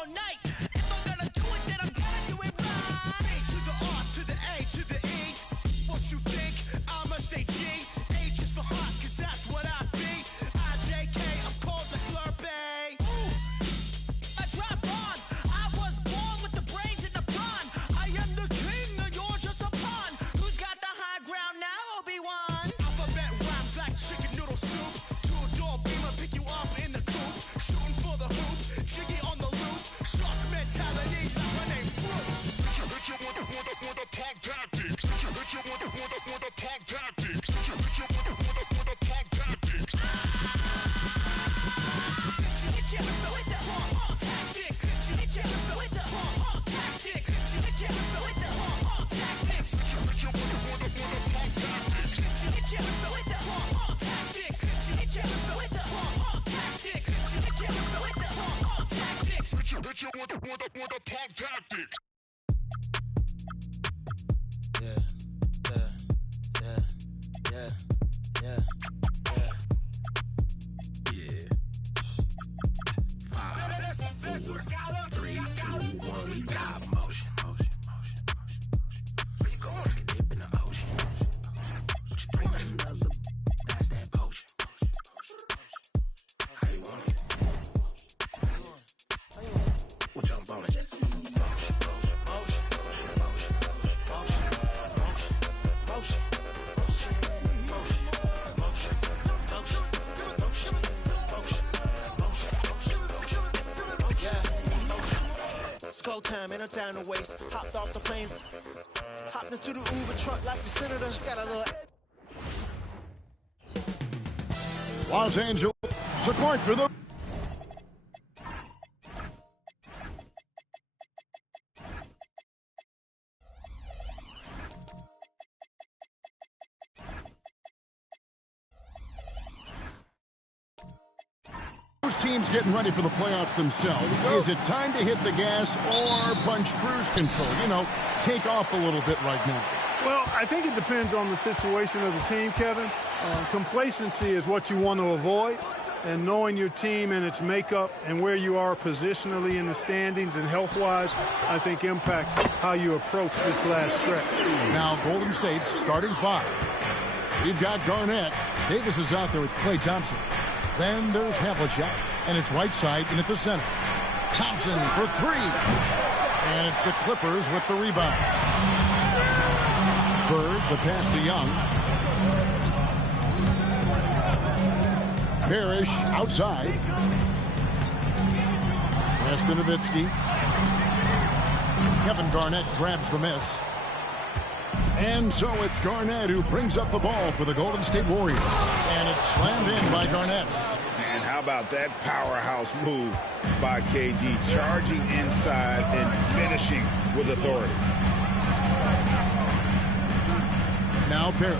all night. If I'm gonna do it, then I'm gonna do it right. A to the R to the A to the E. What you think? I'm a state G. H is for hot, cause that's what I be. IJK, I'm cold like Slurpee. Ooh, I drop bombs. I was born with the brains in the brawn. I am the king, and you're just a pawn. Who's got the high ground now, Obi-Wan? Alphabet rhymes like chicken noodle soup. Two-door beamer, pick you up in the coop. Shooting for the hoop, jiggy on the loose. Shark mentality, like my name Bruce. Hit you with a punk tactics. Hit you with a punk tactics. Hit you with a punk tactics. Hit you with the punk tactics. Hit you with the punk tactics. Hit you with the punk tactics. Hit you with the punk tactics. Hit you with the punk tactics. Hit you with the punk tactics. Hit you with the punk tactics. Hit you with the punk tactics. Yeah. 5, 4, 3, 2, 1, we got motion. Where you going? Get dip in the ocean. Bring another, that's that potion. How you want it? We'll jump on it. It's go time, ain't no time to waste. Hopped off the plane, hopped into the Uber truck like the senator. Got a little. Los Angeles support for the. Teams getting ready for the playoffs themselves. Is it time to hit the gas or punch cruise control? Take off a little bit right now. Well, I think it depends on the situation of the team, Kevin. Complacency is what you want to avoid, and knowing your team and its makeup and where you are positionally in the standings and health-wise, I think impacts how you approach this last stretch. Now, Golden State's starting 5. We've got Garnett. Davis is out there with Klay Thompson. Then there's Havlicek, and it's right side in at the center. Thompson for 3. And it's the Clippers with the rebound. Bird, the pass to Young. Parrish outside. Pass to Nowitzki. Kevin Garnett grabs the miss. And so it's Garnett who brings up the ball for the Golden State Warriors. And it's slammed in by Garnett. And how about that powerhouse move by KG, charging inside and finishing with authority. Now Parrish.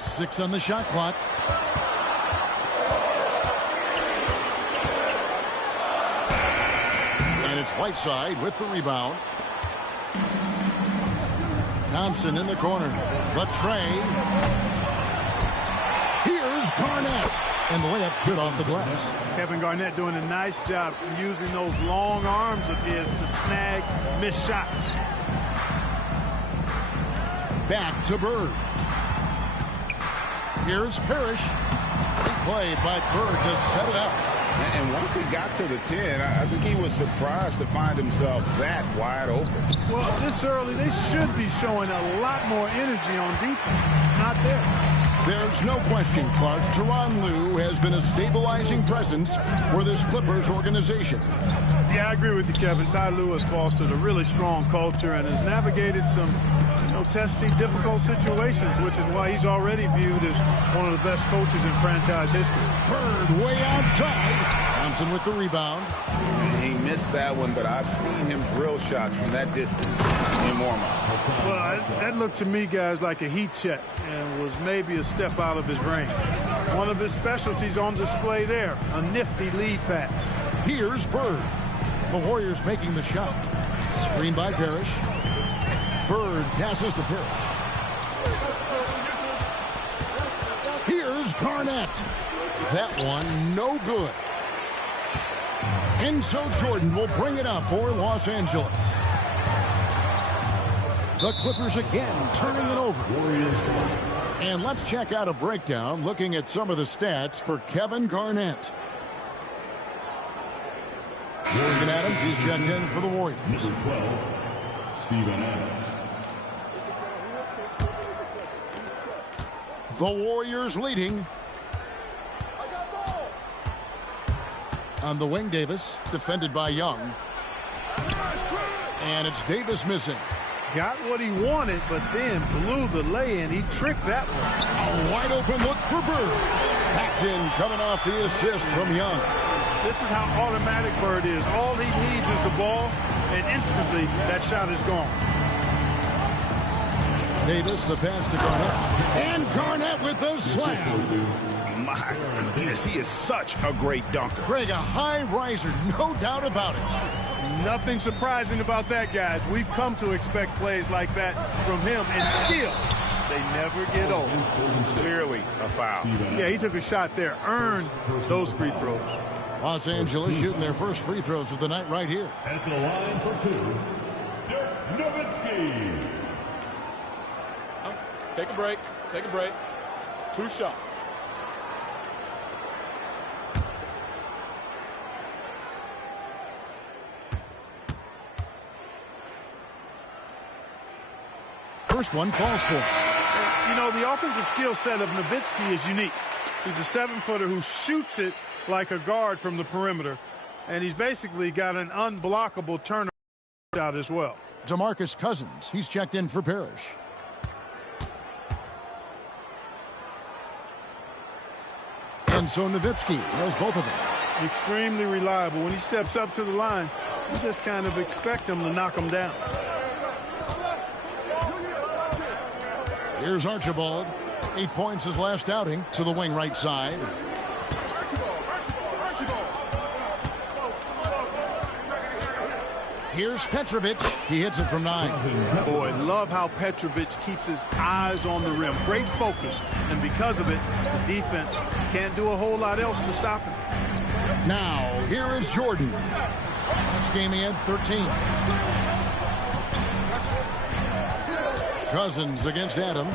Six on the shot clock. And it's Whiteside with the rebound. Thompson in the corner. Latrey. Here's Garnett. And the layup's good off the glass. Kevin Garnett doing a nice job using those long arms of his to snag missed shots. Back to Bird. Here's Parrish. Great play by Bird to set it up. And once he got to the 10, I think he was surprised to find himself that wide open. Well, this early, they should be showing a lot more energy on defense. Not there. There's no question, Clark. Tyronn Lue has been a stabilizing presence for this Clippers organization. Yeah, I agree with you, Kevin. Ty Lue has fostered a really strong culture and has navigated some testy, difficult situations, which is why he's already viewed as one of the best coaches in franchise history. Bird way outside. Thompson with the rebound. And he missed that one, but I've seen him drill shots from that distance in warm-up. Well, that looked to me, guys, like a heat check and was maybe a step out of his range. One of his specialties on display there, a nifty lead pass. Here's Bird. The Warriors making the shot. Screen by Parrish. Bird passes to Parrish. Here's Garnett. That one, no good. And so Jordan will bring it up for Los Angeles. The Clippers again turning it over. And let's check out a breakdown looking at some of the stats for Kevin Garnett. Morgan Adams, he's checked in for the Warriors. Number 12, Steven Adams. The Warriors leading. On the wing, Davis, defended by Young. And it's Davis missing. Got what he wanted, but then blew the lay-in. He tricked that one. A wide open look for Bird. That's in, coming off the assist from Young. This is how automatic Bird is. All he needs is the ball, and instantly that shot is gone. Davis, the pass to Garnett. And Garnett with the slam. My goodness, he is such a great dunker. Greg, a high riser, no doubt about it. Nothing surprising about that, guys. We've come to expect plays like that from him, and still, they never get old. Clearly a foul. Yeah, he took a shot there, earned those free throws. Los Angeles shooting their first free throws of the night right here. At the line for two, Dirk Nowitzki. Take a break. Take a break. 2 shots. First one falls for. You know, the offensive skill set of Nowitzki is unique. He's a 7-footer who shoots it like a guard from the perimeter, and he's basically got an unblockable turnover out as well. DeMarcus Cousins, he's checked in for Parrish. And so Nowitzki knows both of them. Extremely reliable. When he steps up to the line, you just kind of expect him to knock him down. Here's Archibald. 8 points his last outing to the wing right side. Here's Petrovic. He hits it from 9. Boy, love how Petrovic keeps his eyes on the rim. Great focus. And because of it, the defense can't do a whole lot else to stop him. Now, here is Jordan. Last game he had 13. Cousins against Adams.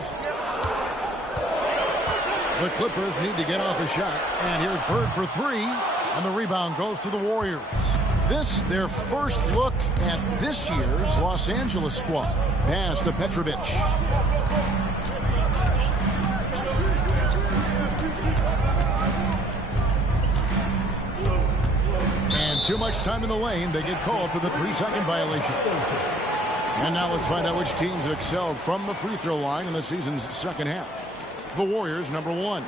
The Clippers need to get off a shot. And here's Bird for 3. And the rebound goes to the Warriors. This, their first look at this year's Los Angeles squad. Pass to Petrovic. And too much time in the lane. They get called for the 3-second violation. And now let's find out which teams excelled from the free throw line in the season's second half. The Warriors, number 1.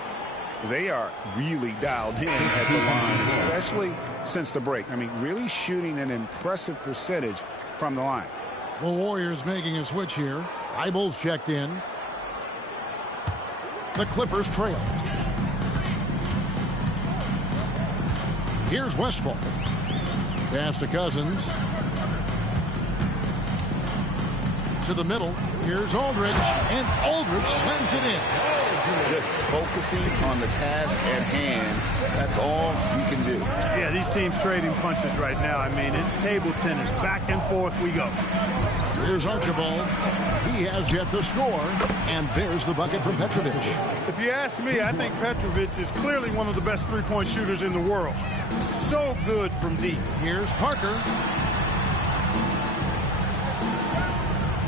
They are really dialed in at the line, especially since the break. I mean, really shooting an impressive percentage from the line. The Warriors making a switch here. Eibel's checked in. The Clippers trail. Here's Westphal. Pass to Cousins. To the middle. Here's Aldridge. And Aldridge sends it in. Just focusing on the task at hand. That's all you can do. Yeah, these teams trading punches right now. I mean, it's table tennis. Back and forth we go. Here's Archibald. He has yet to score. And there's the bucket from Petrovic. If you ask me, I think Petrovic is clearly one of the best three-point shooters in the world. So good from deep. Here's Parker.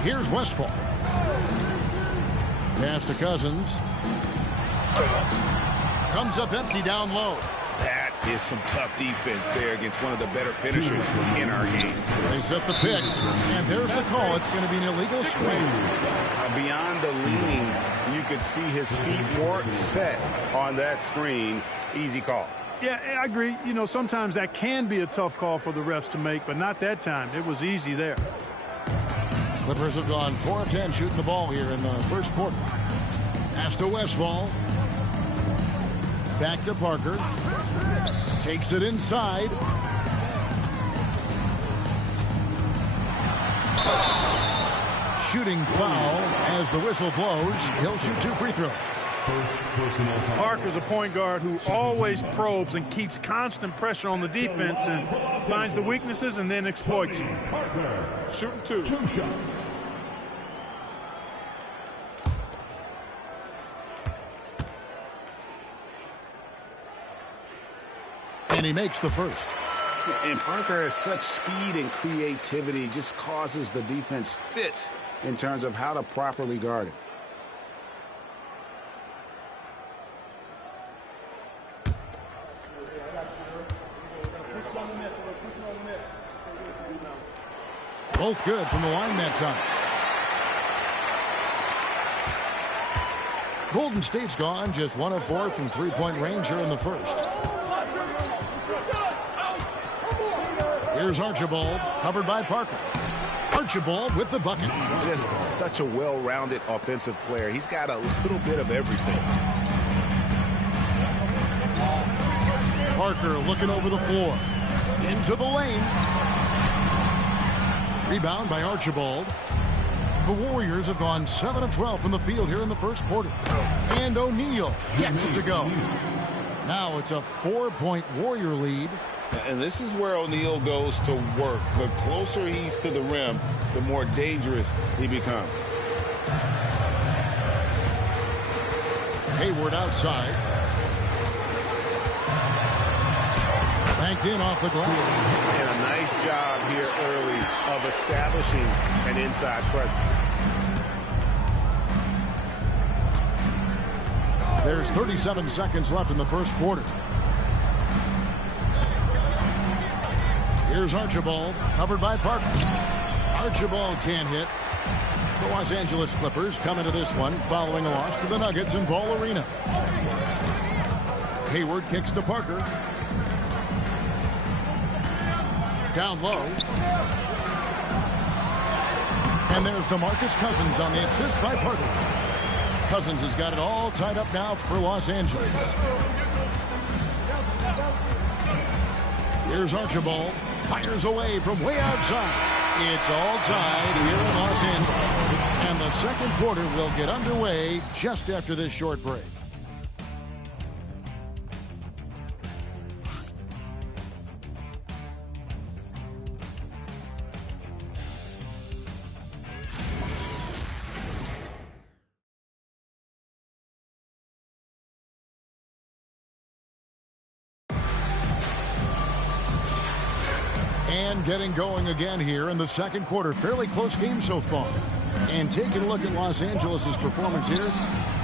Here's Westphal. Pass to Cousins. Comes up empty down low. That is some tough defense there against one of the better finishers in our game. They set the pick, and there's the call. It's going to be an illegal screen. Beyond the leaning, you could see his feet weren't set on that screen. Easy call. Yeah, I agree. You know, sometimes that can be a tough call for the refs to make, but not that time. It was easy there. Clippers have gone 4 of 10 shooting the ball here in the first quarter. Pass to Westphal. Back to Parker. Takes it inside. Shooting foul as the whistle blows. He'll shoot 2 free throws. Parker's a point guard who always probes and keeps constant pressure on the defense and finds the weaknesses and then exploits them. Shooting two. And he makes the first. And Parker has such speed and creativity, just causes the defense fits in terms of how to properly guard it. Both good from the line that time. Golden State's gone just 1 of 4 from three-point range here in the first. Here's Archibald, covered by Parker. Archibald with the bucket. Just such a well-rounded offensive player. He's got a little bit of everything. Parker looking over the floor. Into the lane. Rebound by Archibald. The Warriors have gone 7 of 12 from the field here in the first quarter. And O'Neal gets it to go. Now it's a 4-point Warrior lead. And this is where O'Neal goes to work. The closer he's to the rim, the more dangerous he becomes. Hayward outside. Banked in off the glass. And a nice job here early of establishing an inside presence. There's 37 seconds left in the first quarter. Here's Archibald, covered by Parker. Archibald can't hit. The Los Angeles Clippers come into this one following a loss to the Nuggets in Ball Arena. Hayward kicks to Parker. Down low. And there's DeMarcus Cousins on the assist by Parker. Cousins has got it all tied up now for Los Angeles. Here's Archibald. Fires away from way outside. It's all tied here in Los Angeles. And the second quarter will get underway just after this short break. And getting going again here in the second quarter. Fairly close game so far. And taking a look at Los Angeles' performance here.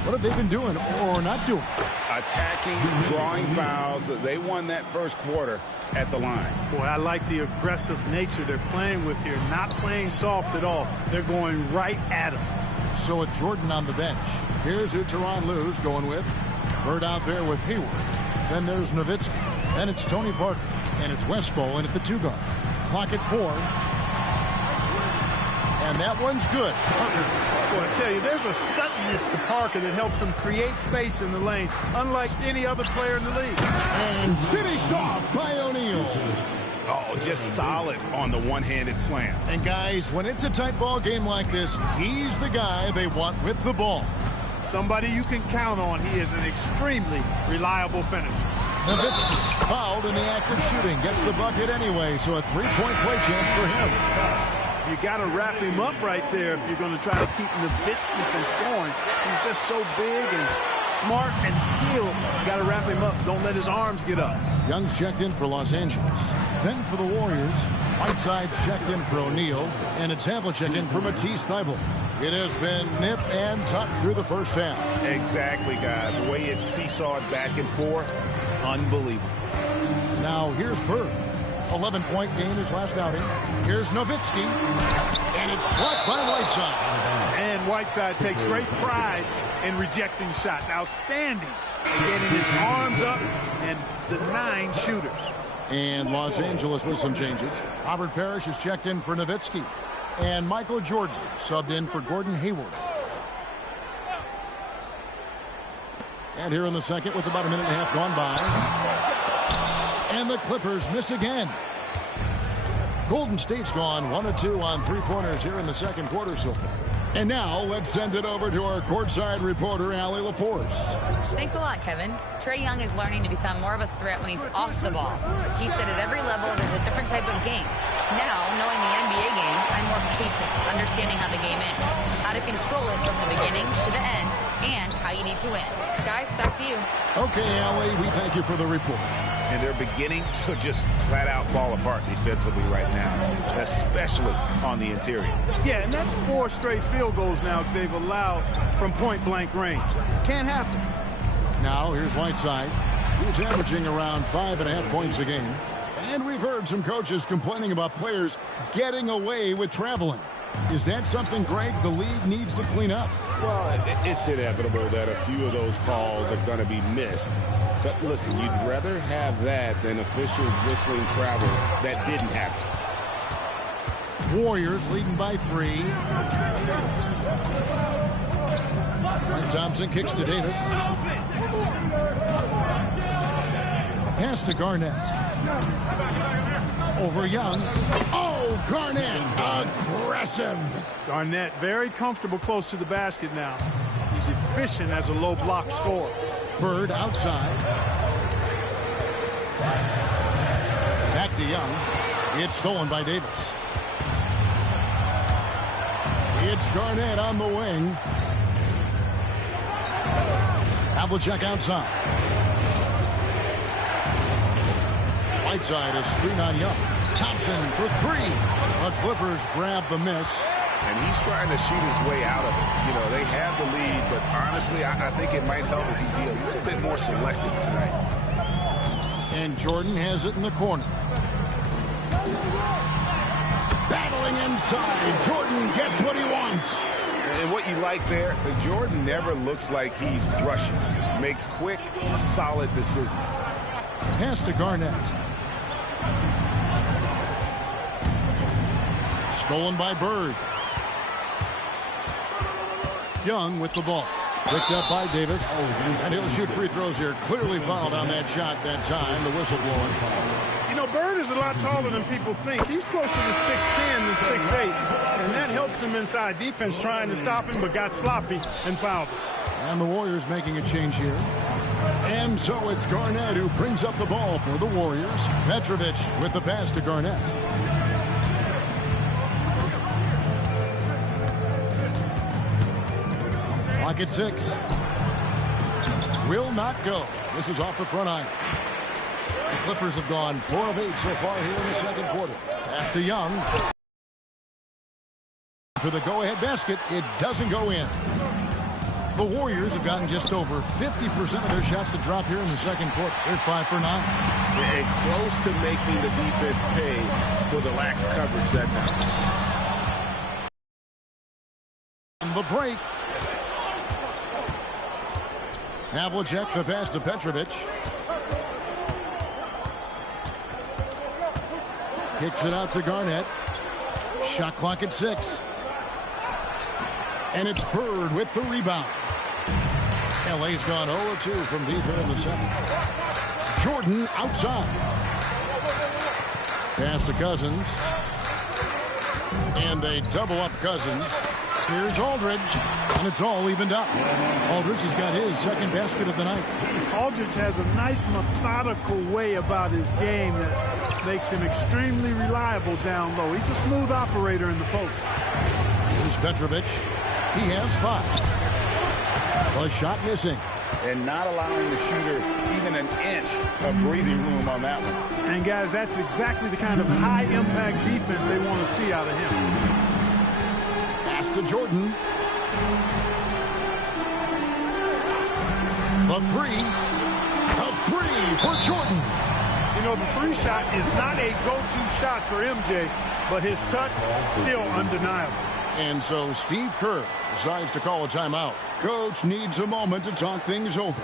What have they been doing or not doing? Attacking, drawing fouls. They won that first quarter at the line. Boy, I like the aggressive nature they're playing with here. Not playing soft at all. They're going right at him. So with Jordan on the bench, here's who Tyronn Lue's going with. Bird out there with Hayward. Then there's Nowitzki. Then it's Tony Parker. And it's Westphal in at the 2 guard. Clock at 4. And that one's good. Parker. Well, I tell you, there's a suddenness to Parker that helps him create space in the lane, unlike any other player in the league. And finished off by O'Neal. Oh, just solid on the one-handed slam. And guys, when it's a tight ball game like this, he's the guy they want with the ball. Somebody you can count on. He is an extremely reliable finisher. Nowitzki fouled in the act of shooting. Gets the bucket anyway, so a 3-point play chance for him. You got to wrap him up right there if you're going to try to keep Nowitzki from scoring. He's just so big and smart and skilled. You got to wrap him up. Don't let his arms get up. Young's checked in for Los Angeles. Then for the Warriors, Whiteside's checked in for O'Neal, and it's Havlicek in for Matisse Thybulle. It has been nip and tuck through the first half. Exactly, guys. The way it's seesawed back and forth, unbelievable. Now here's Bird. 11-point game his last outing. Here's Nowitzki, and it's blocked by Whiteside. And Whiteside takes great pride in rejecting shots. Outstanding. Getting his arms up and denying shooters. And Los Angeles with some changes. Robert Parrish is checked in for Nowitzki. And Michael Jordan subbed in for Gordon Hayward. And here in the second with about a minute and a half gone by. And the Clippers miss again. Golden State's gone 1 of 2 on 3-pointers here in the second quarter so far. And now, let's send it over to our courtside reporter, Allie LaForce. Thanks a lot, Kevin. Trae Young is learning to become more of a threat when he's off the ball. He said at every level there's a different type of game. Now, knowing the NBA game, I'm more patient, understanding how the game is, how to control it from the beginning to the end, and how you need to win. Guys, back to you. Okay, Allie, we thank you for the report. And they're beginning to just flat out fall apart defensively right now, especially on the interior. Yeah, and that's 4 straight field goals now they've allowed from point-blank range. Can't happen. Now, here's Whiteside. He's averaging around 5.5 points a game. And we've heard some coaches complaining about players getting away with traveling. Is that something, Greg, the league needs to clean up? Well, it's inevitable that a few of those calls are going to be missed. But listen, you'd rather have that than officials whistling travel that didn't happen. Warriors leading by 3. Klay Thompson kicks to Davis. Pass to Garnett. Over Young. Oh, Garnett, aggressive. Garnett very comfortable close to the basket now. He's efficient as a low block scorer. Bird outside. Back to Young. It's stolen by Davis. It's Garnett on the wing. Havlicek outside. Whiteside, a screen on Young. Thompson for 3. The Clippers grab the miss. And he's trying to shoot his way out of it. You know, they have the lead, but honestly, I think it might help if he be a little bit more selective tonight. And Jordan has it in the corner. Battling inside. Jordan gets what he wants. And what you like there, Jordan never looks like he's rushing. Makes quick, solid decisions. Pass to Garnett. Stolen by Bird. Young with the ball. Picked up by Davis. And he'll shoot free throws here. Clearly fouled on that shot that time. The whistle blowing. You know, Bird is a lot taller than people think. He's closer to 6'10 than 6'8. And that helps him inside defense trying to stop him, but got sloppy and fouled him. And the Warriors making a change here. And so it's Garnett who brings up the ball for the Warriors. Petrovic with the pass to Garnett. Clock at 6. Will not go. This is off the front iron. The Clippers have gone 4 of 8 so far here in the second quarter. Pass to Young. For the go-ahead basket, it doesn't go in. The Warriors have gotten just over 50% of their shots to drop here in the second quarter. They're 5 for 9. And close to making the defense pay for the lax coverage that time. And the break. Havlicek, the pass to Petrovic. Kicks it out to Garnett. Shot clock at 6. And it's Bird with the rebound. LA's gone 0-2 from deep here in the second. Jordan outside. Pass to Cousins. And they double up Cousins. Here's Aldridge. And it's all evened up. Aldridge has got his second basket of the night. Aldridge has a nice methodical way about his game that makes him extremely reliable down low. He's a smooth operator in the post. Here's Petrovic. He has 5. A shot missing. And not allowing the shooter even an inch of breathing room on that one. And guys, that's exactly the kind of high impact defense they want to see out of him. Pass to Jordan. The 3. A 3 for Jordan. You know, the 3 shot is not a go-to shot for MJ, but his touch still undeniable. And so Steve Kerr decides to call a timeout. Coach needs a moment to talk things over.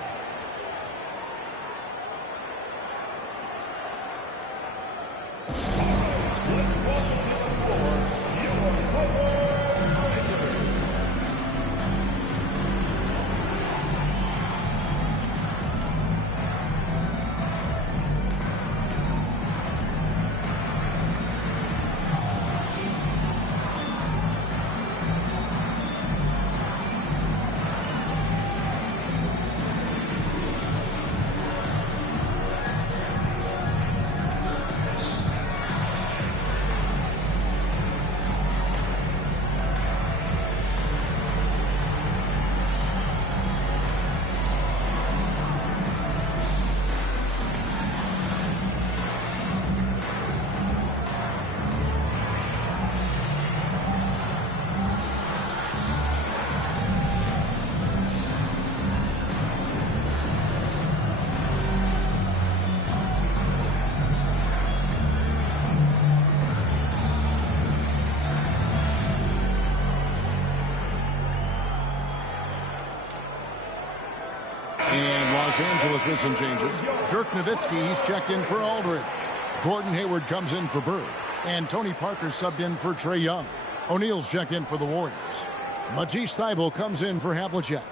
And Los Angeles with some changes. Dirk Nowitzki, he's checked in for Aldridge. Gordon Hayward comes in for Bird. And Tony Parker subbed in for Trae Young. O'Neal's checked in for the Warriors. Matisse Thybulle comes in for Havlicek.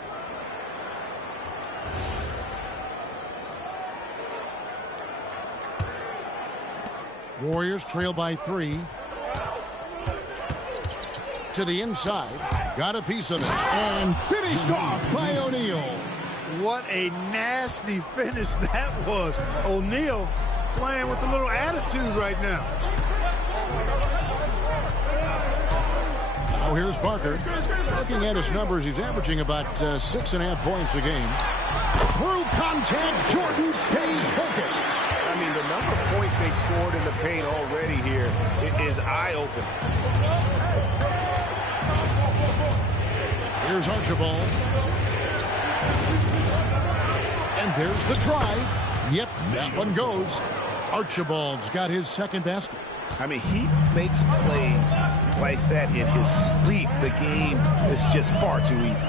Warriors trail by 3. To the inside. Got a piece of it. And finished off by O'Neal. What a nasty finish that was. O'Neal playing with a little attitude right now. Now here's Parker. Looking at his numbers, he's averaging about 6.5 points a game. Through contact, Jordan stays focused. I mean, the number of points they've scored in the paint already here is eye-opening. Here's Archibald. And there's the drive. Yep, that one goes. Archibald's got his second basket. I mean, he makes plays like that in his sleep. The game is just far too easy.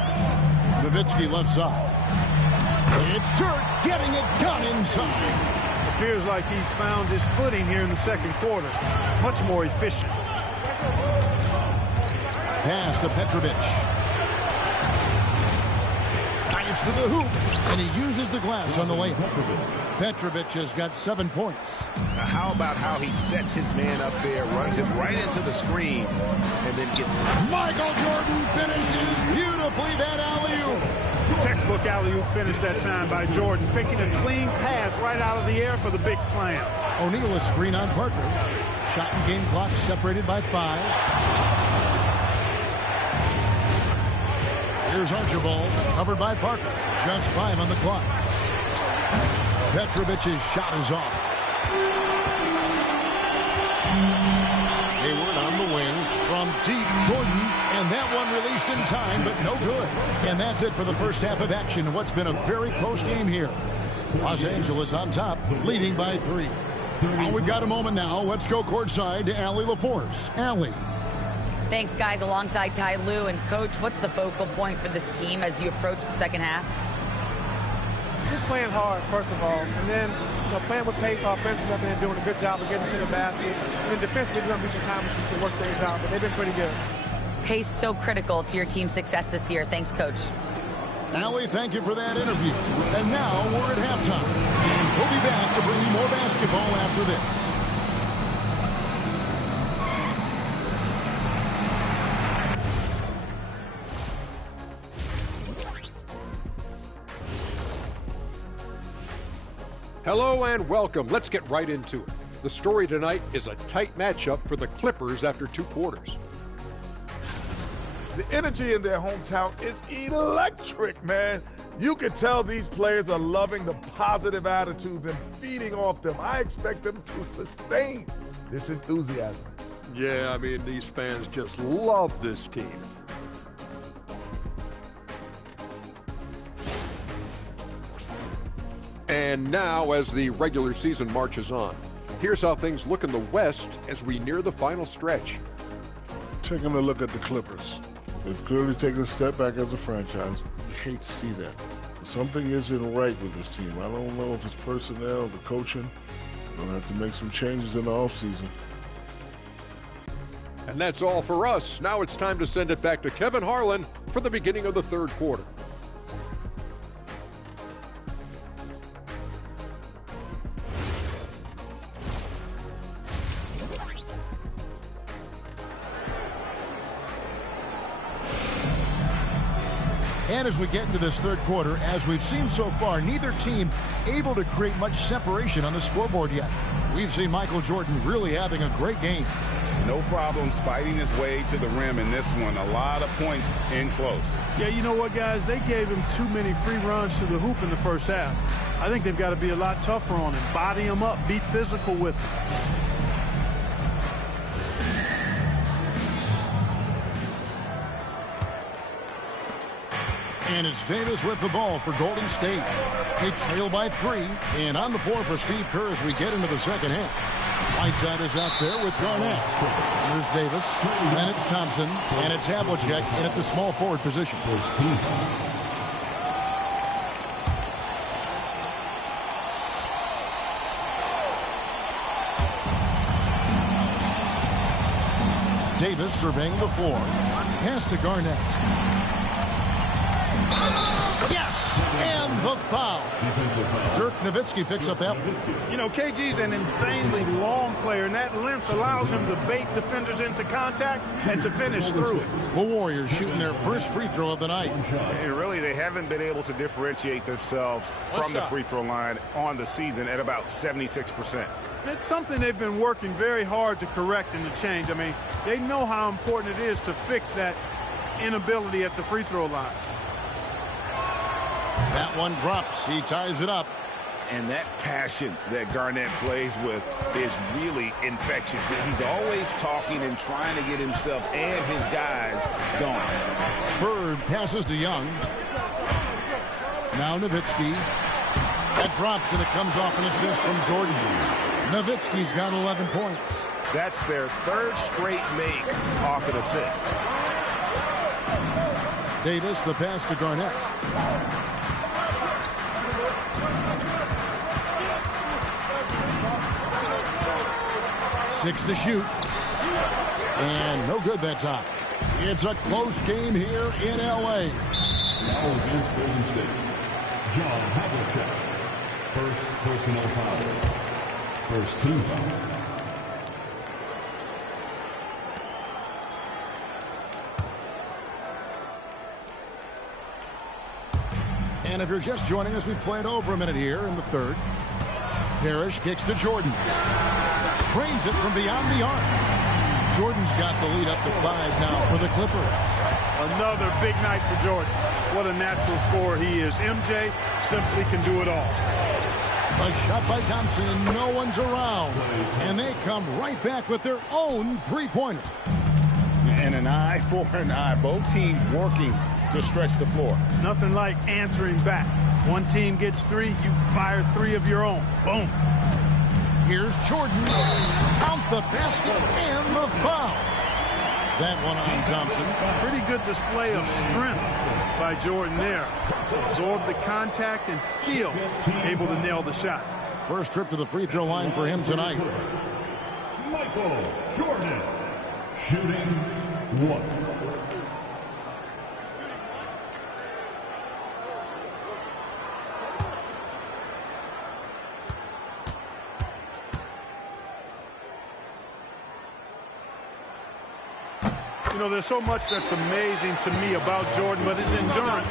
Nowitzki left side. It's Dirk getting it done inside. Appears like he's found his footing here in the second quarter. Much more efficient. Pass to Petrovic. Dives to the hoop, and he uses the glass on the layup. Petrovic has got 7 points. Now, how about how he sets his man up there, runs him right into the screen, and then gets... Michael Jordan finishes beautifully that alley-oop. Textbook alley-oop finish that time by Jordan, picking a clean pass right out of the air for the big slam. O'Neal a screen on Parker. Shot and game clock separated by 5. Here's Archibald, covered by Parker. Just 5 on the clock. Petrovic's shot is off. Hayward on the wing from deep. Jordan, and that one released in time, but no good. And that's it for the first half of action. What's been a very close game here. Los Angeles on top, leading by 3. Well, we've got a moment now. Let's go courtside to Allie LaForce. Allie. Thanks, guys. Alongside Ty Lue and Coach, what's the focal point for this team as you approach the second half? Just playing hard, first of all, and then playing with pace offensively. I've been doing a good job of getting to the basket. And then defensively, there's going to be some time to work things out, but they've been pretty good. Pace so critical to your team's success this year. Thanks, Coach. Allie, thank you for that interview. And now we're at halftime. We'll be back to bring you more basketball after this. Hello and welcome. Let's get right into it. The story tonight is a tight matchup for the Clippers after 2 quarters. The energy in their hometown is electric, man. You can tell these players are loving the positive attitudes and feeding off them. I expect them to sustain this enthusiasm. Yeah, I mean, these fans just love this team. And now, as the regular season marches on, here's how things look in the West as we near the final stretch. Taking a look at the Clippers. They've clearly taken a step back as a franchise. You hate to see that. But something isn't right with this team. I don't know if it's personnel, the coaching. They'll have to make some changes in the offseason. And that's all for us. Now it's time to send it back to Kevin Harlan for the beginning of the third quarter. And as we get into this third quarter, as we've seen so far, neither team able to create much separation on the scoreboard yet. We've seen Michael Jordan really having a great game. No problems fighting his way to the rim in this one. A lot of points in close. Yeah, you know what, guys? They gave him too many free runs to the hoop in the first half. I think they've got to be a lot tougher on him. Body him up. Be physical with him. And it's Davis with the ball for Golden State. They trail by 3. And on the floor for Steve Kerr as we get into the second half. Whiteside is out there with Garnett. Here's Davis. Then it's Thompson. And it's Havlicek in at the small forward position. Davis surveying the floor. Pass to Garnett. Yes! And the foul. Dirk Nowitzki picks up that. You know, KG's an insanely long player, and that length allows him to bait defenders into contact and to finish through it. The Warriors shooting their first free throw of the night. And really, they haven't been able to differentiate themselves from the free throw line on the season at about 76%. It's something they've been working very hard to correct and to change. I mean, they know how important it is to fix that inability at the free throw line. That one drops. He ties it up. And that passion that Garnett plays with is really infectious. He's always talking and trying to get himself and his guys going. Bird passes to Young. Now Nowitzki. That drops, and it comes off an assist from Jordan. Nowitzki's got 11 points. That's their third straight make off an assist. Davis, the pass to Garnett. Six to shoot. And no good that time. It's a close game here in L.A. Now against Golden State, John Havlicek. First personal foul. First team foul. And if you're just joining us, we played over a minute here in the third. Parrish kicks to Jordan. Trains it from beyond the arc. Jordan's got the lead up to 5 now for the Clippers. Another big night for Jordan. What a natural scorer he is. MJ simply can do it all. A shot by Thompson, and no one's around. And they come right back with their own three-pointer. And an eye for an eye. Both teams working to stretch the floor. Nothing like answering back. One team gets 3, you fire 3 of your own. Boom. Here's Jordan. Count the basket and the foul. That one on Thompson. Pretty good display of strength by Jordan there. Absorbed the contact and still able to nail the shot. First trip to the free throw line for him tonight. Michael Jordan, shooting 1. You know, there's so much that's amazing to me about Jordan, but his endurance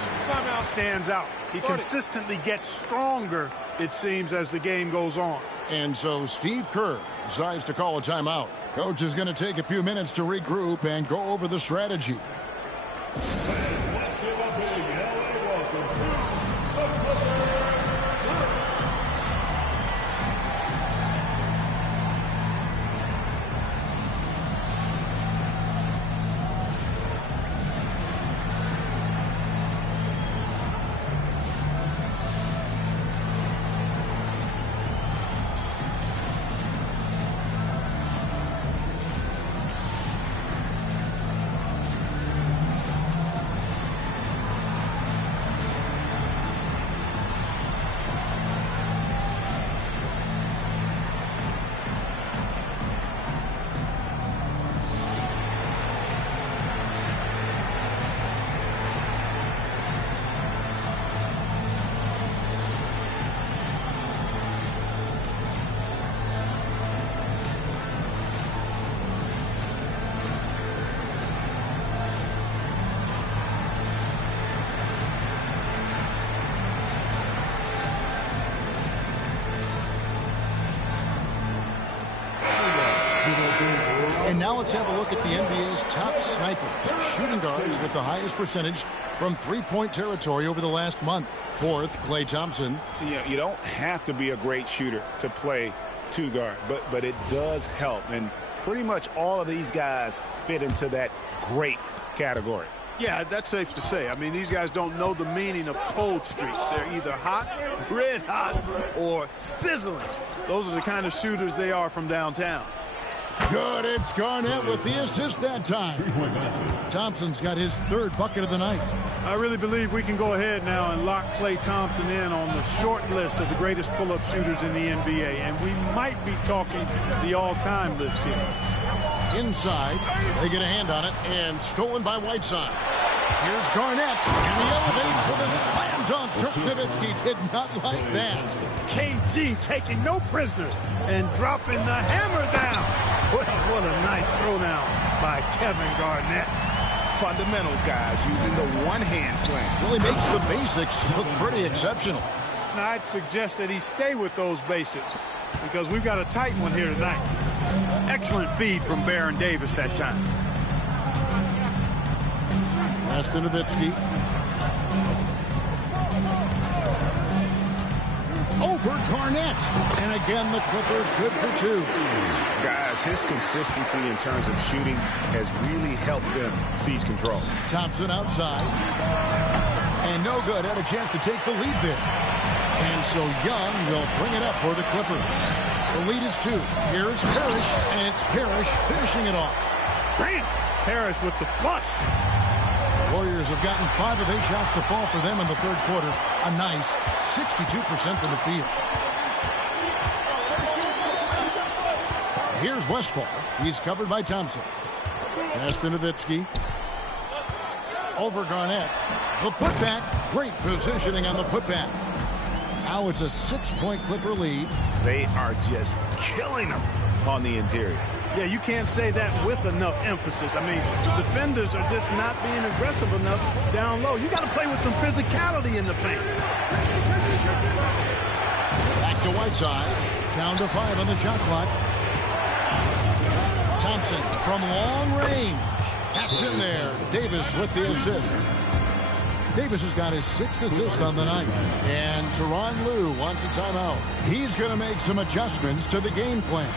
stands out. He consistently gets stronger, it seems, as the game goes on. And so Steve Kerr decides to call a timeout. Coach is going to take a few minutes to regroup and go over the strategy. And now let's have a look at the NBA's top snipers, shooting guards with the highest percentage from three-point territory over the last month. Fourth, Klay Thompson. You don't have to be a great shooter to play two guard, but it does help. And pretty much all of these guys fit into that great category. Yeah, that's safe to say. I mean, these guys don't know the meaning of cold streaks. They're either hot, red hot, or sizzling. Those are the kind of shooters they are from downtown. Good. It's Garnett with the assist that time. Thompson's got his third bucket of the night. I really believe we can go ahead now and lock Klay Thompson in on the short list of the greatest pull-up shooters in the NBA. And we might be talking the all-time list here. Inside, they get a hand on it, and stolen by Whiteside. Here's Garnett, and he elevates for the slam dunk. Dirk Nowitzki did not like that. KG taking no prisoners and dropping the hammer down. Well, what a nice throwdown by Kevin Garnett. Fundamentals, guys, using the one-hand slam. Really makes the basics look pretty exceptional. Now, I'd suggest that he stay with those basics because we've got a tight one here tonight. Excellent feed from Baron Davis that time. Pass to Nowitzki. Over Garnett. And again, the Clippers good for two. Guys, his consistency in terms of shooting has really helped them seize control. Thompson outside. And no good. Had a chance to take the lead there. And so Young will bring it up for the Clippers. The lead is 2. Here's Parrish, and it's Parrish finishing it off. Bam! Parrish with the flush. Warriors have gotten 5 of 8 shots to fall for them in the third quarter. A nice 62% from the field. Here's Westphal. He's covered by Thompson. Pass to Nowitzki. Over Garnett. The putback. Great positioning on the putback. Now it's a 6-point Clipper lead. They are just killing them on the interior. Yeah, you can't say that with enough emphasis. I mean, the defenders are just not being aggressive enough down low. You got to play with some physicality in the paint. Back to Whiteside. Down to 5 on the shot clock. Thompson from long range. That's in there. Davis with the assist. Davis has got his 6th assist on the night. And Tyronn Lue wants a timeout. He's going to make some adjustments to the game plan.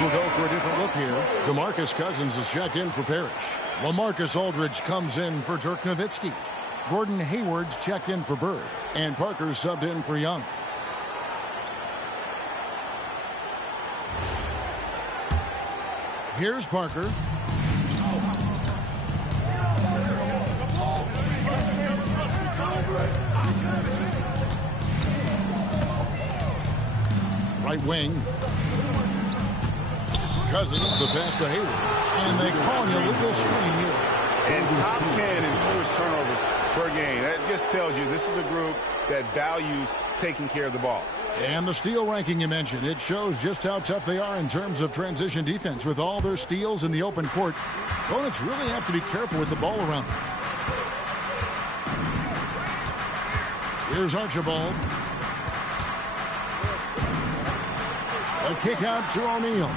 We'll go for a different look here. DeMarcus Cousins is checked in for Parrish. LaMarcus Aldridge comes in for Dirk Nowitzki. Gordon Hayward's checked in for Bird. And Parker's subbed in for Young. Here's Parker. Right wing. Cousins, the pass to Hayward. And they call an illegal screen here. And top 10 in fewest turnovers per game. That just tells you this is a group that values taking care of the ball. And the steal ranking you mentioned, it shows just how tough they are in terms of transition defense. With all their steals in the open court, opponents really have to be careful with the ball around them. Here's Archibald. A kick out to O'Neal.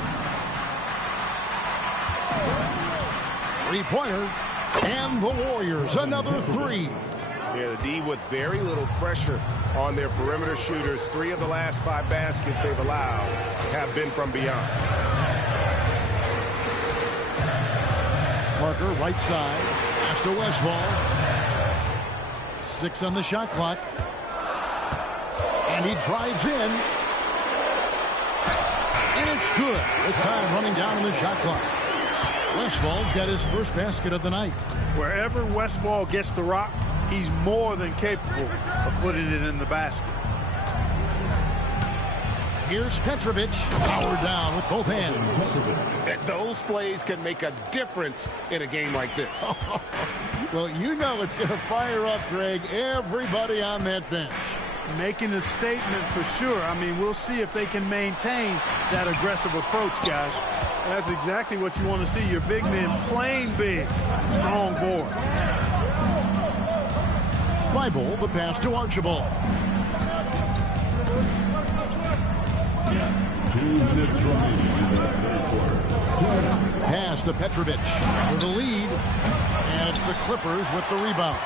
Three-pointer, and the Warriors, another 3. Yeah, the D with very little pressure on their perimeter shooters. 3 of the last 5 baskets they've allowed have been from beyond. Parker, right side, pass to Westphal. 6 on the shot clock. And he drives in. And it's good with time running down on the shot clock. Westfall's got his first basket of the night. Wherever Westphal gets the rock, he's more than capable of putting it in the basket. Here's Petrovic, powered down with both hands. Those plays can make a difference in a game like this. Well, you know it's going to fire up, Greg, everybody on that bench. Making a statement for sure. I mean, we'll see if they can maintain that aggressive approach, guys. That's exactly what you want to see. Your big men playing big. Strong board. Bible, the pass to Archibald. 2 minutes remaining in the third quarter. Pass to Petrovic for the lead. And it's the Clippers with the rebound.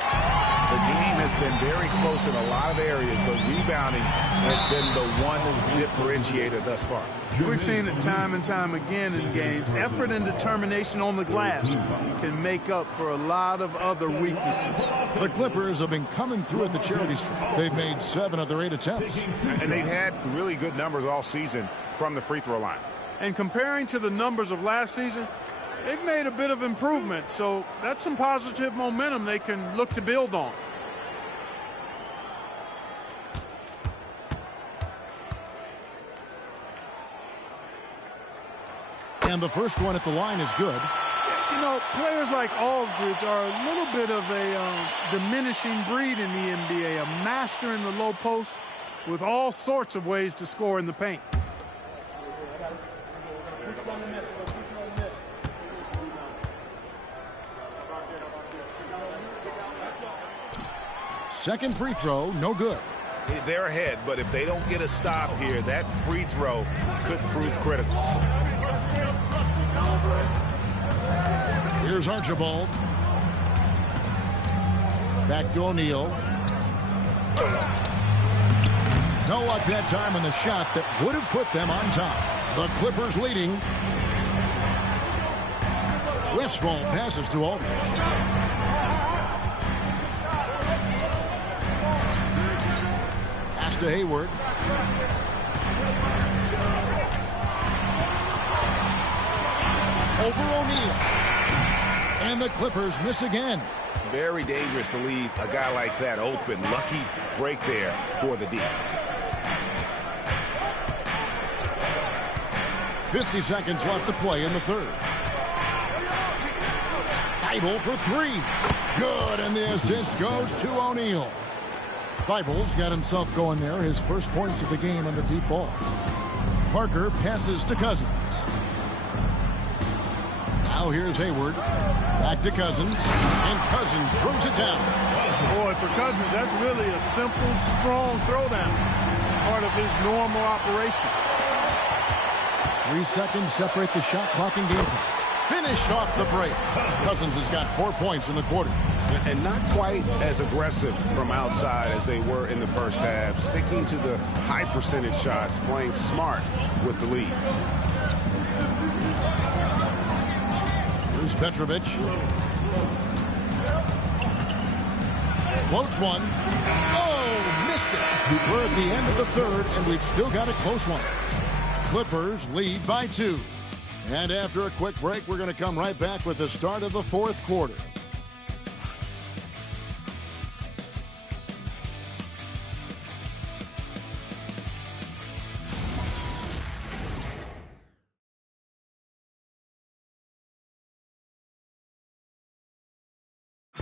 The game has been very close in a lot of areas, but rebounding has been the one differentiator thus far. We've seen it time and time again in games. Effort and determination on the glass can make up for a lot of other weaknesses. The Clippers have been coming through at the charity stripe. They've made 7 of their 8 attempts. And they've had really good numbers all season from the free throw line. And comparing to the numbers of last season, they've made a bit of improvement. So that's some positive momentum they can look to build on. And the first one at the line is good. You know, players like Aldridge are a little bit of a diminishing breed in the NBA, a master in the low post with all sorts of ways to score in the paint. Second free throw, no good. They're ahead, but if they don't get a stop here, that free throw could prove critical. Here's Archibald. Back to O'Neal. No luck that time on the shot that would have put them on top. The Clippers leading. Westphal passes to Aldridge. Pass to Hayward. Over O'Neal. And the Clippers miss again. Very dangerous to leave a guy like that open. Lucky break there for the D. 50 seconds left to play in the third. Thibault for 3. Good, and the assist goes to O'Neal. Thibault's got himself going there. His first points of the game on the deep ball. Parker passes to Cousins. Now here's Hayward. Back to Cousins. And Cousins throws it down. Boy, for Cousins, that's really a simple, strong throwdown. Part of his normal operation. 3 seconds separate the shot clock and game clock. Finished off the break. Cousins has got 4 points in the quarter. And not quite as aggressive from outside as they were in the first half. Sticking to the high percentage shots, playing smart with the lead. Here's Petrovic. Floats one. Oh, missed it. We're at the end of the third, and we've still got a close one. Clippers lead by 2. And after a quick break, we're going to come right back with the start of the fourth quarter.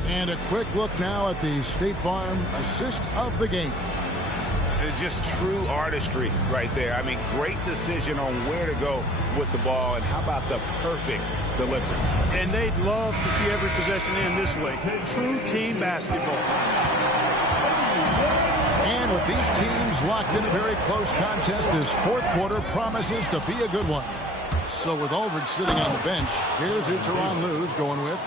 And a quick look now at the State Farm assist of the game. It's just true artistry right there. I mean, great decision on where to go with the ball, and how about the perfect delivery. And they'd love to see every possession end this way. True team basketball. And with these teams locked in a very close contest, this fourth quarter promises to be a good one. So with Aldridge sitting on the bench, here's who Tyronn Lue's going with.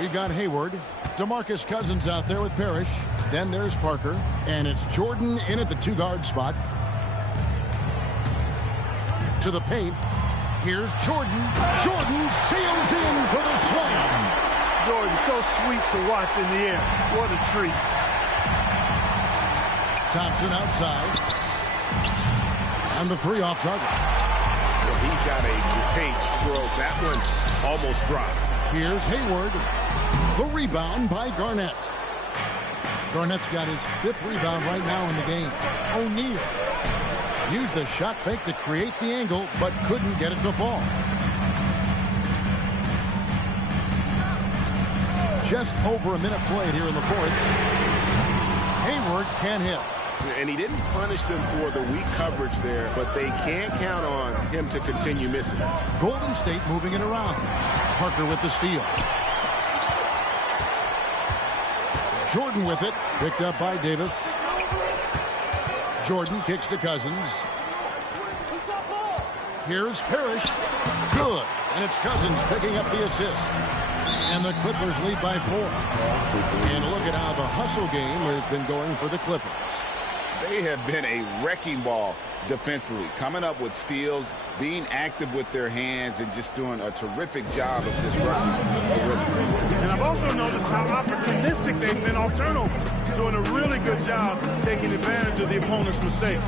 We've got Hayward, DeMarcus Cousins out there with Parrish. Then there's Parker, and it's Jordan in at the 2-guard spot. To the paint. Here's Jordan. Jordan sails in for the slam. Jordan, so sweet to watch in the air. What a treat. Thompson outside. And the 3 off target. Well, he's got a great stroke. That one almost dropped. Here's Hayward. The rebound by Garnett. Garnett's got his 5th rebound right now in the game. O'Neal. Used the shot fake to create the angle, but couldn't get it to fall. Just over a minute played here in the fourth. Hayward can't hit. And he didn't punish them for the weak coverage there, but they can't count on him to continue missing. Golden State moving it around. Parker with the steal. Jordan with it. Picked up by Davis. Jordan kicks to Cousins. Here's Parrish. Good. And it's Cousins picking up the assist. And the Clippers lead by 4. And look at how the hustle game has been going for the Clippers. They have been a wrecking ball defensively, coming up with steals, being active with their hands, and just doing a terrific job of disrupting the rhythm. And I've also noticed how opportunistic they've been off turnover, doing a really good job taking advantage of the opponent's mistakes.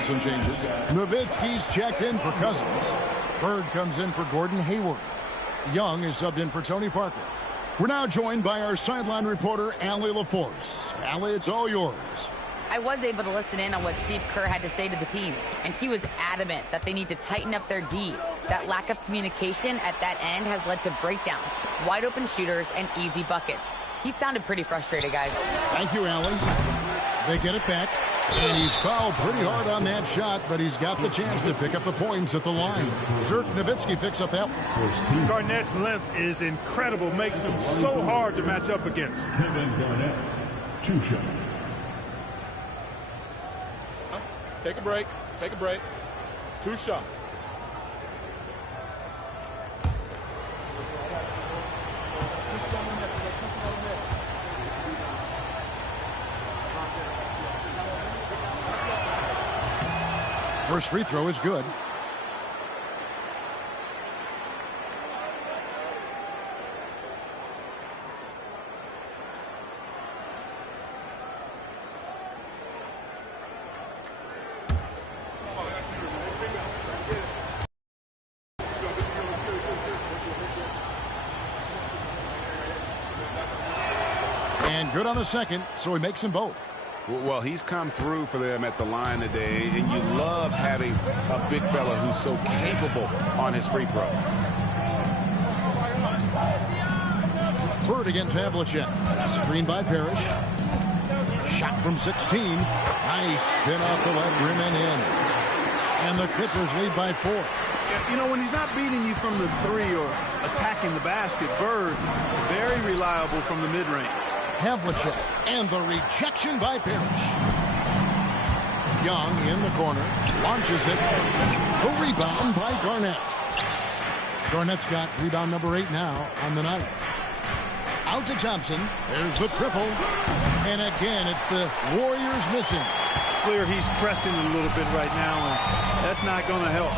Some changes. Nowitzki's checked in for Cousins. Bird comes in for Gordon Hayward. Young is subbed in for Tony Parker. We're now joined by our sideline reporter, Allie LaForce. Allie, it's all yours. I was able to listen in on what Steve Kerr had to say to the team, and he was adamant that they need to tighten up their D. That lack of communication at that end has led to breakdowns, wide open shooters, and easy buckets. He sounded pretty frustrated, guys. Thank you, Allie. They get it back. And he's fouled pretty hard on that shot, but he's got the chance to pick up the points at the line. Dirk Nowitzki picks up that one. Garnett's length is incredible, makes him so hard to match up against. Kevin Garnett, 2 shots. Take a break. Take a break. 2 shots. First free throw is good. And good on the second, so he makes them both. Well, he's come through for them at the line today, and you love having a big fella who's so capable on his free throw. Bird against Havlicek. Screen by Parrish. Shot from 16. Nice spin off the left rim and in. And the Clippers lead by 4. You know, when he's not beating you from the 3 or attacking the basket, Bird, very reliable from the mid-range. Havlicek, and the rejection by Parrish. Young in the corner, launches it. The rebound by Garnett. Garnett's got rebound number 8 now on the night. Out to Thompson. There's the triple. And again, it's the Warriors missing. Clear he's pressing a little bit right now, and that's not going to help.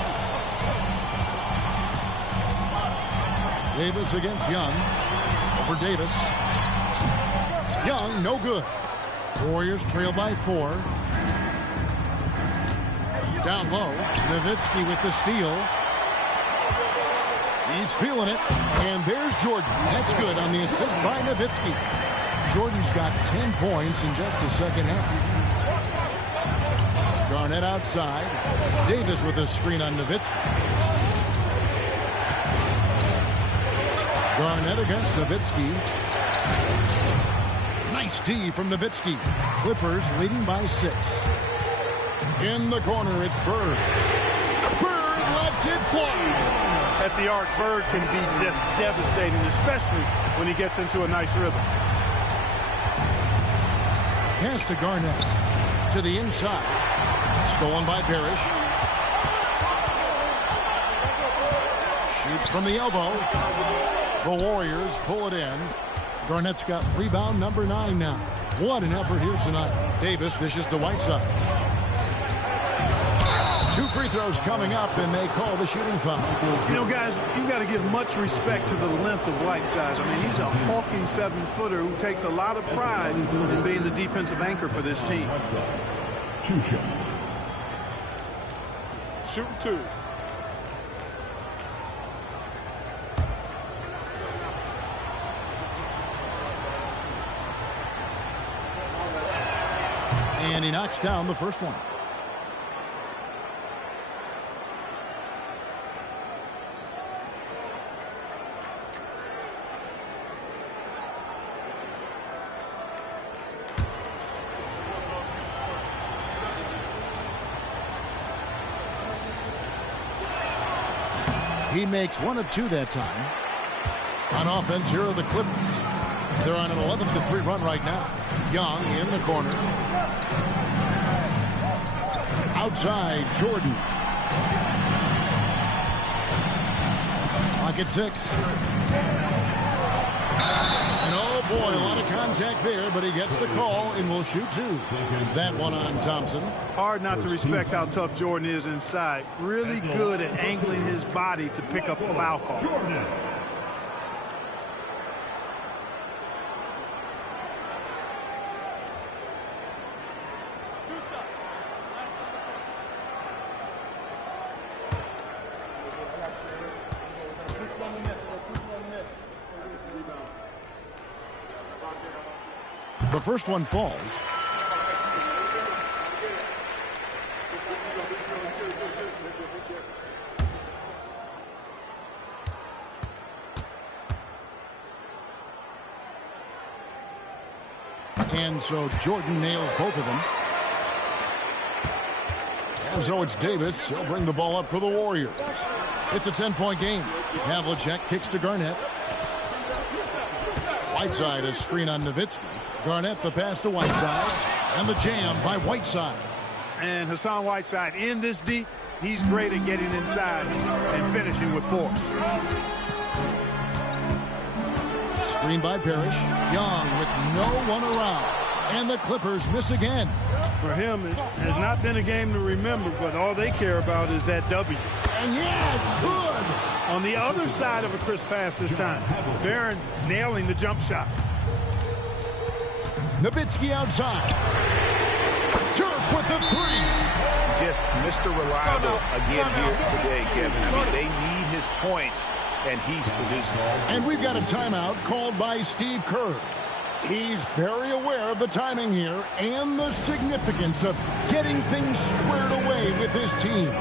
Davis against Young. For Davis. Young, no good. Warriors trail by 4. Down low, Nowitzki with the steal. He's feeling it, and there's Jordan. That's good on the assist by Nowitzki. Jordan's got 10 points in just the second half. Garnett outside. Davis with a screen on Nowitzki. Garnett against Nowitzki. Nice D from Nowitzki. Clippers leading by 6. In the corner, it's Bird. Bird lets it fly. At the arc, Bird can be just devastating, especially when he gets into a nice rhythm. Pass to Garnett. To the inside. Stolen by Parrish. Shoots from the elbow. The Warriors pull it in. Garnett's got rebound number 9 now. What an effort here tonight. Davis dishes to Whiteside. 2 free throws coming up, and they call the shooting foul. You know, guys, you got to give much respect to the length of Whiteside. I mean, he's a hulking 7-footer who takes a lot of pride in being the defensive anchor for this team. 2 shots. Shooting 2. And he knocks down the first one. He makes 1 of 2 that time. On offense, here are the Clippers. They're on an 11-3 run right now. Young in the corner. Outside, Jordan. Clock at 6. And oh boy, a lot of contact there, but he gets the call and will shoot 2. That one on Thompson. Hard not to respect how tough Jordan is inside. Really good at angling his body to pick up the foul call. The first one falls. And so Jordan nails both of them. And so it's Davis. He'll bring the ball up for the Warriors. It's a 10-point game. Havlicek kicks to Garnett. Whiteside, a screen on Nowitzki. Garnett the pass to Whiteside. And the jam by Whiteside. And Hassan Whiteside in this deep, he's great at getting inside and finishing with force. Screen by Parrish. Young with no one around. And the Clippers miss again. For him, it has not been a game to remember, but all they care about is that W. And yeah, it's good. On the other side of a crisp pass this time. Barron nailing the jump shot. Nowitzki outside. Jerk with the 3. Just Mr. Reliable again here today, Kevin. I mean, they need his points, and he's producing. And we've got a timeout called by Steve Kerr. He's very aware of the timing here and the significance of getting things squared away with his team.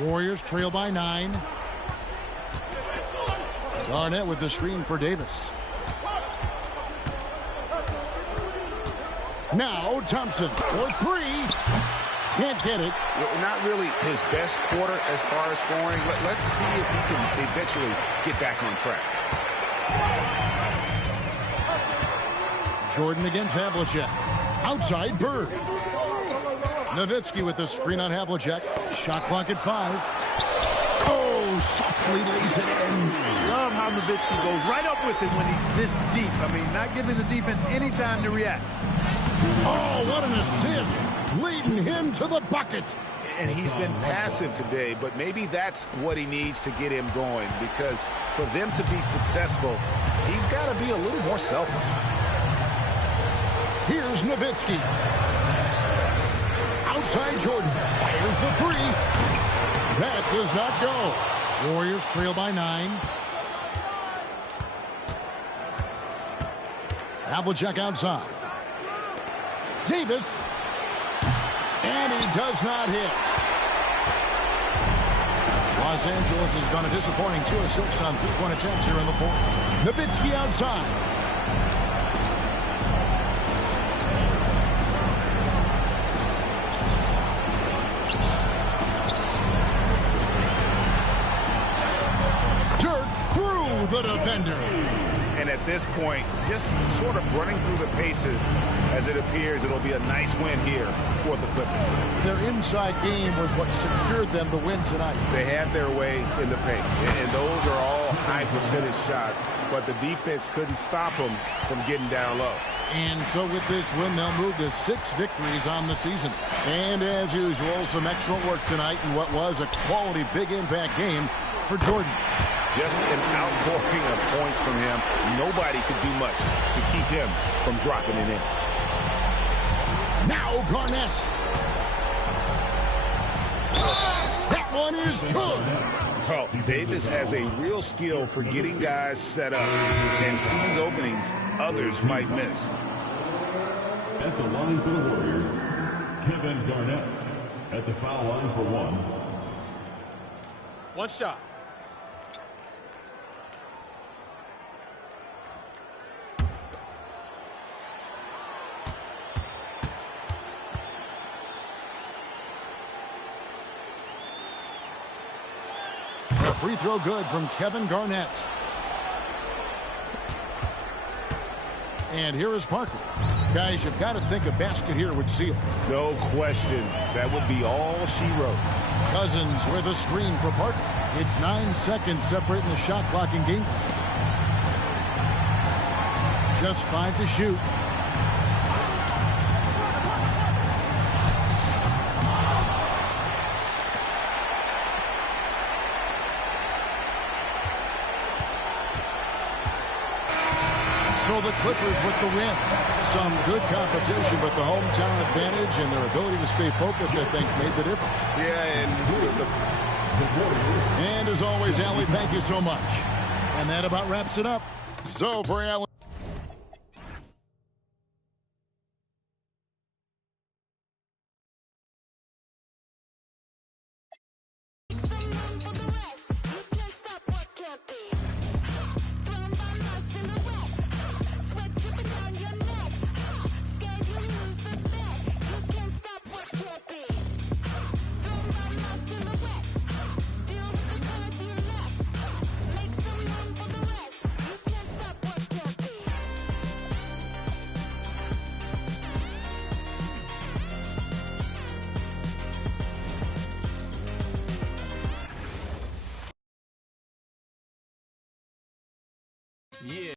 Warriors trail by 9. Garnett with the screen for Davis. Now Thompson for three. Can't get it. Not really his best quarter as far as scoring. Let's see if he can eventually get back on track. Jordan against Havlicek. Outside Bird. Nowitzki with the screen on Havlicek. Shot clock at 5. Oh, softly lays it in. Love how Nowitzki goes right up with it when he's this deep. I mean, not giving the defense any time to react. Oh, what an assist. Leading him to the bucket. And he's been passive today, but maybe that's what he needs to get him going, because for them to be successful, he's got to be a little more selfish. Here's Nowitzki. Outside Jordan. Fires the three. That does not go. Warriors trail by 9. Havlicek outside. Davis. And he does not hit. Los Angeles has gone a disappointing 2 of 6 on 3-point attempts here in the fourth. Nowitzki outside. Dirk through the defender. And at this point, just sort of running through the paces, as it appears it'll be a nice win here for the Clippers. Their inside game was what secured them the win tonight. They had their way in the paint, and those are all high percentage shots, but the defense couldn't stop them from getting down low. And so with this win, they'll move to 6 victories on the season. And as usual, some excellent work tonight in what was a quality big impact game for Jordan. Just an outpouring of points from him. Nobody could do much to keep him from dropping it in. Now Garnett. That one is good. Well, Davis has a real skill for getting guys set up and sees openings others might miss. At the line for the Warriors, Kevin Garnett. At the foul line for 1. One shot. Free throw good from Kevin Garnett. And here is Parker. Guys, you've got to think a basket here would seal. No question. That would be all she wrote. Cousins with a screen for Parker. It's 9 seconds separating the shot clock and game clock. Just 5 to shoot. So the Clippers with the win. Some good competition, but the hometown advantage and their ability to stay focused, I think, made the difference. Yeah, and as always, Allie, thank you so much. And that about wraps it up. So for Allie. Yeah.